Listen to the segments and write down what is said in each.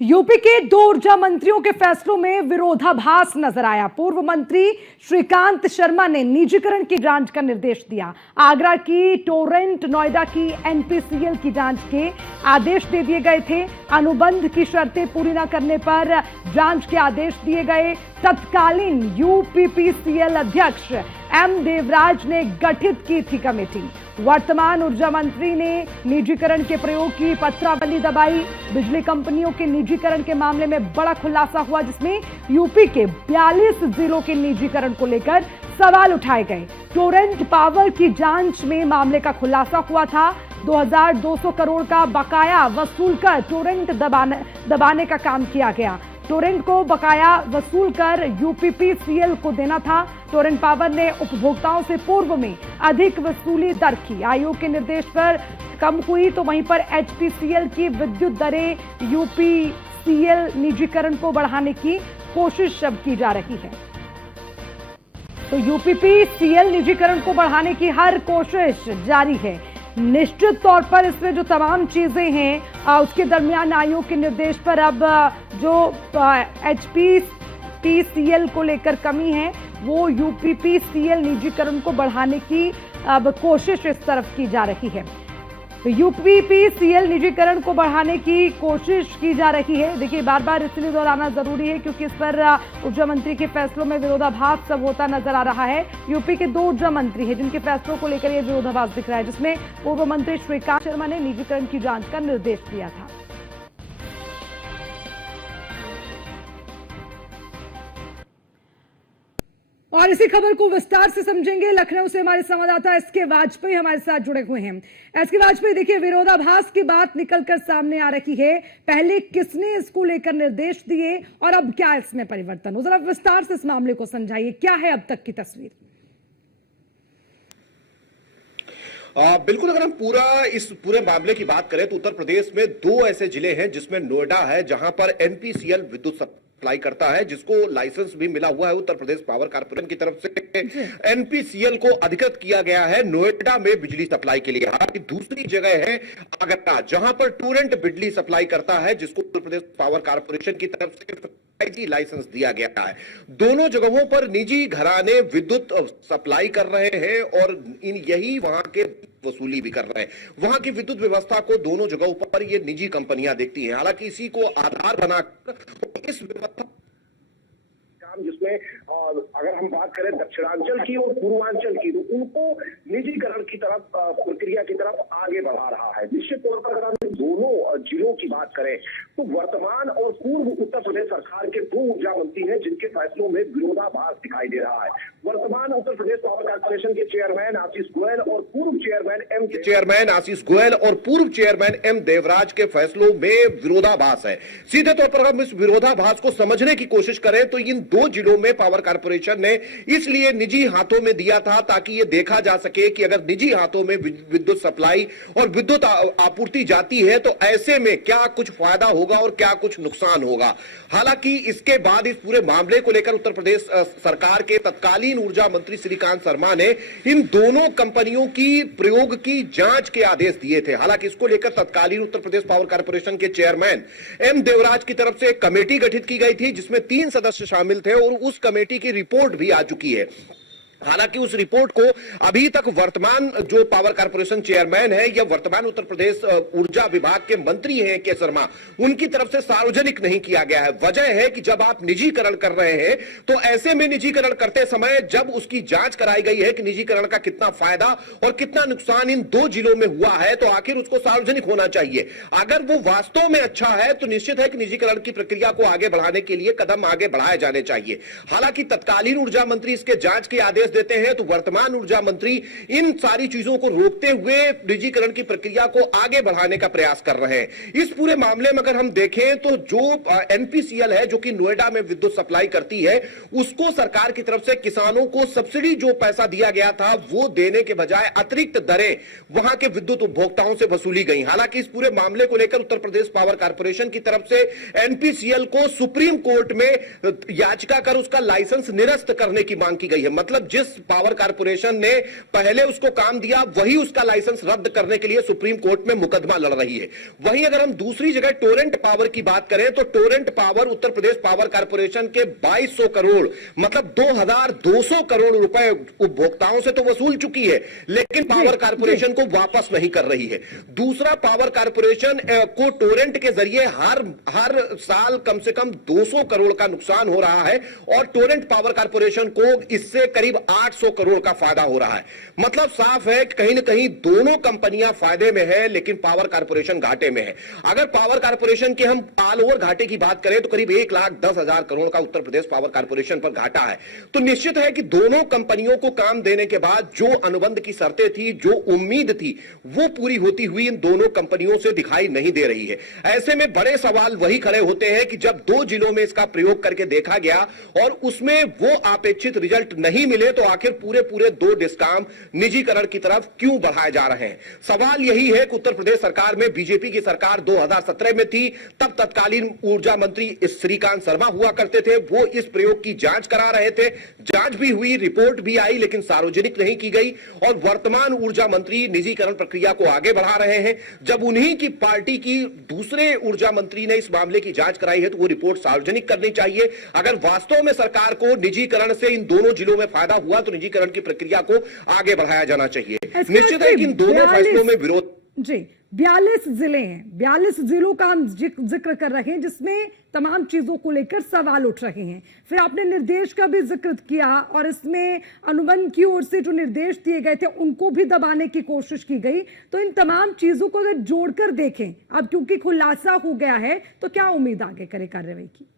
UP के दो ऊर्जा मंत्रियों के फैसलों में विरोधाभास नजर आया। पूर्व मंत्री श्रीकांत शर्मा ने निजीकरण की जांच का निर्देश दिया। आगरा की टोरेंट, नोएडा की एनपीसीएल की जांच के आदेश दे दिए गए थे। अनुबंध की शर्तें पूरी न करने पर जांच के आदेश दिए गए। तत्कालीन यूपीपीसीएल अध्यक्ष एम देवराज ने गठित की थी कमेटी। वर्तमान ऊर्जा मंत्री ने निजीकरण के प्रयोग की पत्रावली दबाई। बिजली कंपनियों के निजीकरण के मामले में बड़ा खुलासा हुआ, जिसमें यूपी के 42 जिलों के निजीकरण को लेकर सवाल उठाए गए। टोरेंट पावर की जांच में मामले का खुलासा हुआ था। 2200 करोड़ का बकाया वसूलकर टोरेंट दबाने का काम किया गया। टोरेंट को बकाया वसूल कर यूपीपीसीएल को देना था। टोरेंट पावर ने उपभोक्ताओं से पूर्व में अधिक वसूली दर की आयोग के निर्देश पर कम हुई, तो वहीं पर एचपीसीएल की विद्युत दरें यूपीसीएल निजीकरण को बढ़ाने की कोशिश अब की जा रही है। तो यूपीपीसीएल निजीकरण को बढ़ाने की हर कोशिश जारी है। निश्चित तौर पर इसमें जो तमाम चीजें हैं उसके दरमियान आयोग के निर्देश पर अब जो एचपीसीएल को लेकर कमी है वो यूपीपीसीएल निजीकरण को बढ़ाने की अब कोशिश इस तरफ की जा रही है। तो यूपीपीसीएल निजीकरण को बढ़ाने की कोशिश की जा रही है। देखिए, बार बार इसलिए दोहराना जरूरी है क्योंकि इस पर ऊर्जा मंत्री के फैसलों में विरोधाभास सब होता नजर आ रहा है। यूपी के दो ऊर्जा मंत्री हैं जिनके फैसलों को लेकर यह विरोधाभास दिख रहा है, जिसमें पूर्व मंत्री श्रीकांत शर्मा ने निजीकरण की जांच का निर्देश दिया था। और इसी खबर को विस्तार से समझेंगे। लखनऊ से हमारे संवाददाता एसके वाजपेयी हमारे साथ जुड़े हुए हैं। एसके वाजपेयी, देखिए, विरोधाभास की बात निकलकर सामने आ रही है। पहले किसने इसको लेकर निर्देश दिए और अब क्या इसमें परिवर्तन हो? जरा विस्तार से इस मामले को समझाइए, क्या है अब तक की तस्वीर? बिल्कुल, अगर हम इस पूरे मामले की बात करें तो उत्तर प्रदेश में दो ऐसे जिले हैं जिसमें नोएडा है, जहां पर एनपीसीएल विद्युत सप्लाई करता है, जिसको लाइसेंस भी मिला हुआ है उत्तर प्रदेश पावर कॉर्पोरेशन की तरफ से। एनपीसीएल को अधिकृत किया गया है नोएडा में बिजली सप्लाई के लिए। हालांकि दूसरी जगह है आगरा, जहां पर टोरेंट बिजली सप्लाई करता है, जिसको उत्तर प्रदेश पावर कॉर्पोरेशन की तरफ से लाइसेंस दिया गया है। दोनों जगहों पर निजी घराने विद्युत सप्लाई कर रहे हैं और यही वहां के वसूली भी कर रहे हैं। वहां की विद्युत व्यवस्था को दोनों जगहों पर ये निजी कंपनियां देखती हैं। हालांकि इसी को आधार बनाकर इस व्यवस्था जिसमें अगर हम बात करें दक्षिणांचल की और पूर्वांचल की, तो उनको निजीकरण की तरफ प्रक्रिया की तरफ आगे बढ़ा रहा है। निश्चित तौर पर अगर हम दोनों जिलों की बात करें तो वर्तमान और पूर्व उत्तर प्रदेश सरकार के दो ऊर्जा मंत्री हैं जिनके फैसलों में विरोधाभास दिखाई दे रहा है। वर्तमान उत्तर प्रदेश पावर कॉर्पोरेशन के चेयरमैन आशीष गोयल और पूर्व चेयरमैन एम देवराज के फैसलों में विरोधाभास है। सीधे तौर पर हम इस विरोधाभास को समझने की कोशिश करें तो इन दो जिलों में पावर कॉर्पोरेशन ने इसलिए निजी हाथों में दिया था ताकि यह देखा जा सके कि अगर निजी हाथों में विद्युत सप्लाई और विद्युत आपूर्ति जाती है तो ऐसे में क्या कुछ फायदा होगा और क्या कुछ नुकसान होगा। हालांकि इसके बाद इस पूरे मामले को लेकर उत्तर प्रदेश सरकार के तत्कालीन ऊर्जा मंत्री श्रीकांत शर्मा ने इन दोनों कंपनियों की प्रयोग की जांच के आदेश दिए थे। हालांकि इसको लेकर तत्कालीन उत्तर प्रदेश पावर कॉर्पोरेशन के चेयरमैन एम देवराज की तरफ से एक कमेटी गठित की गई थी जिसमें 3 सदस्य शामिल थे और उस कमेटी की रिपोर्ट भी आ चुकी है। हालांकि उस रिपोर्ट को अभी तक वर्तमान जो पावर कॉर्पोरेशन चेयरमैन है या वर्तमान उत्तर प्रदेश ऊर्जा विभाग के मंत्री हैं के शर्मा, उनकी तरफ से सार्वजनिक नहीं किया गया है। वजह है कि जब आप निजीकरण कर रहे हैं तो ऐसे में निजीकरण करते समय जब उसकी जांच कराई गई है कि निजीकरण का कितना फायदा और कितना नुकसान इन दो जिलों में हुआ है, तो आखिर उसको सार्वजनिक होना चाहिए। अगर वो वास्तव में अच्छा है तो निश्चित है कि निजीकरण की प्रक्रिया को आगे बढ़ाने के लिए कदम आगे बढ़ाए जाने चाहिए। हालांकि तत्कालीन ऊर्जा मंत्री इसके जांच के आदेश देते हैं तो वर्तमान ऊर्जा मंत्री इन सारी चीजों को रोकते हुए निजीकरण की प्रक्रिया को आगे बढ़ाने का प्रयास कर रहे हैं। इस पूरे मामले में अगर हम देखें तो जो एनपीसीएल है जो कि नोएडा में विद्युत सप्लाई करती है, उसको सरकार की तरफ से किसानों को सब्सिडी जो पैसा दिया गया था वो देने के बजाय अतिरिक्त दरें वहां के विद्युत उपभोक्ताओं से वसूली गई। हालांकि इस पूरे मामले को लेकर उत्तर प्रदेश पावर कॉर्पोरेशन की तरफ से एनपीसीएल को सुप्रीम कोर्ट में याचिका कर उसका लाइसेंस निरस्त करने की मांग की गई है। मतलब जिस पावर कारपोरेशन ने पहले उसको काम दिया वही उसका लाइसेंस रद्द करने के लिए सुप्रीम कोर्ट में मुकदमा लड़ रही है। वहीं अगर हम दूसरी जगह टोरेंट पावर की बात करें तो Torrent power Uttar Pradesh power corporation के 2200 करोड़ मतलब 2200 करोड़ रुपए उपभोक्ताओं से तो वसूल चुकी है, लेकिन पावर कारपोरेशन को वापस नहीं कर रही है। दूसरा, पावर कारपोरेशन को टोरेंट के जरिए हर साल कम से कम 200 करोड़ का नुकसान हो रहा है और टोरेंट पावर कारपोरेशन को इससे करीब 800 करोड़ का फायदा हो रहा है। मतलब साफ है कि कहीं ना कहीं दोनों कंपनियां फायदे में है लेकिन पावर कारपोरेशन घाटे में है। अगर पावर कारपोरेशन के हम ऑल ओवर घाटे की बात करें तो करीब 1,10,000 करोड़ का उत्तर प्रदेश पावर कारपोरेशन पर घाटा है। तो निश्चित है कि दोनों कंपनियों को काम देने के बाद जो अनुबंध की शर्तें थी, जो उम्मीद थी, वो पूरी होती हुई इन दोनों कंपनियों से दिखाई नहीं दे रही है। ऐसे में बड़े सवाल वही खड़े होते हैं कि जब 2 जिलों में इसका प्रयोग करके देखा गया और उसमें वो अपेक्षित रिजल्ट नहीं मिले तो आखिर पूरे 2 डिस्कॉम निजीकरण की तरफ क्यों बढ़ाए जा रहे हैं। सवाल यही है कि उत्तर प्रदेश सरकार में बीजेपी की सरकार 2017 में थी, तब तत्कालीन ऊर्जा मंत्री श्रीकांत शर्मा हुआ करते थे। वो इस प्रयोग की जांच करा रहे थे, जांच भी हुई, रिपोर्ट भी आई, लेकिन सार्वजनिक नहीं की गई। और वर्तमान ऊर्जा मंत्री निजीकरण प्रक्रिया को आगे बढ़ा रहे हैं। जब उन्हीं की पार्टी की दूसरे ऊर्जा मंत्री ने इस मामले की जांच कराई है तो वो रिपोर्ट सार्वजनिक करनी चाहिए। अगर वास्तव में सरकार को निजीकरण से इन दोनों जिलों में फायदा हुआ तो निजीकरण की प्रक्रिया को आगे बढ़ाया जाना चाहिए। निश्चित है कि इन दोनों फैसलों में विरोध जी 42 जिले हैं, 42 जिलों का हम जिक्र कर रहे हैं जिसमें तमाम चीजों को लेकर सवाल उठ रहे हैं। फिर आपने निर्देश का भी जिक्र किया और इसमें अनुबंध की ओर से जो निर्देश दिए गए थे उनको भी दबाने की कोशिश की गई। तो इन तमाम चीजों को अगर जोड़कर देखें, अब क्योंकि खुलासा हो गया है, तो क्या उम्मीद आगे करे कार्रवाई की?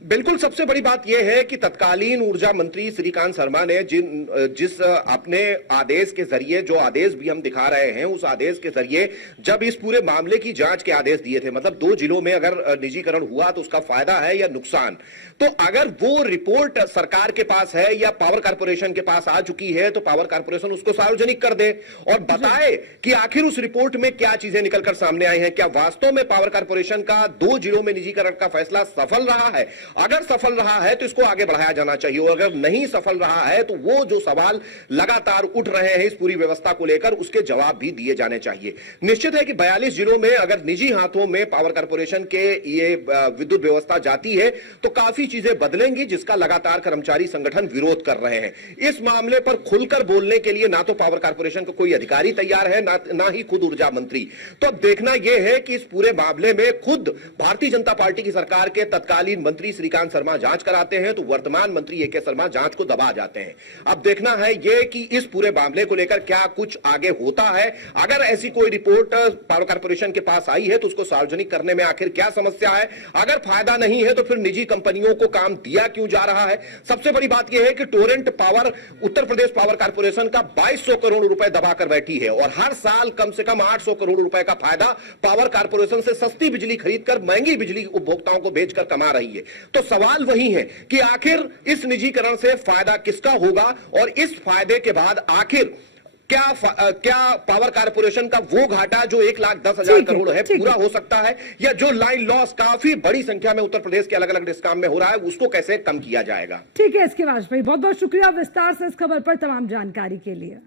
बिल्कुल, सबसे बड़ी बात यह है कि तत्कालीन ऊर्जा मंत्री श्रीकांत शर्मा ने जिस अपने आदेश के जरिए, जो आदेश भी हम दिखा रहे हैं, उस आदेश के जरिए जब इस पूरे मामले की जांच के आदेश दिए थे, मतलब 2 जिलों में अगर निजीकरण हुआ तो उसका फायदा है या नुकसान, तो अगर वो रिपोर्ट सरकार के पास है या पावर कारपोरेशन के पास आ चुकी है तो पावर कारपोरेशन उसको सार्वजनिक कर दे और बताए कि आखिर उस रिपोर्ट में क्या चीजें निकलकर सामने आई हैं। क्या वास्तव में पावर कारपोरेशन का 2 जिलों में निजीकरण का फैसला सफल रहा है? अगर सफल रहा है तो इसको आगे बढ़ाया जाना चाहिए और अगर नहीं सफल रहा है तो वो जो सवाल लगातार उठ रहे हैं इस पूरी व्यवस्था को लेकर, उसके जवाब भी दिए जाने चाहिए। निश्चित है कि 42 जिलों में अगर निजी हाथों में पावर कारपोरेशन के ये विद्युत व्यवस्था जाती है तो काफी चीजें बदलेंगी, जिसका लगातार कर्मचारी संगठन विरोध कर रहे हैं। इस मामले पर खुलकर बोलने के लिए ना तो पावर कारपोरेशन का कोई अधिकारी तैयार है, ना ही खुद ऊर्जा मंत्री। तो अब देखना यह है कि इस पूरे मामले में खुद भारतीय जनता पार्टी की सरकार के तत्कालीन मंत्री श्रीकांत शर्मा जांच कराते हैं तो वर्तमान मंत्री ए.के. शर्मा जांच को दबा जाते हैं। अब देखना है यह कि इस पूरे मामले को लेकर क्या कुछ आगे होता है। अगर ऐसी कोई रिपोर्ट पावर कारपोरेशन के पास आई है तो उसको सार्वजनिक करने में आखिर क्या समस्या है। अगर फायदा नहीं है तो फिर निजी कंपनियों को काम दिया क्यों जा रहा है। सबसे बड़ी बात यह है कि Torrent power Uttar Pradesh power corporation का 2200 करोड़ रुपए दबाकर बैठी है और हर साल कम से कम 800 करोड़ रुपए का फायदा पावर कारपोरेशन से सस्ती बिजली खरीदकर महंगी बिजली उपभोक्ताओं को बेचकर कमा रही है। तो सवाल वही है कि आखिर इस निजीकरण से फायदा किसका होगा और इस फायदे के बाद आखिर क्या पावर कारपोरेशन का वो घाटा जो 1,10,000 करोड़ है पूरा हो सकता है या जो लाइन लॉस काफी बड़ी संख्या में उत्तर प्रदेश के अलग अलग डिस्कॉम में हो रहा है उसको कैसे कम किया जाएगा। ठीक है, इसके वाजपेयी बहुत बहुत शुक्रिया विस्तार से इस खबर पर तमाम जानकारी के लिए।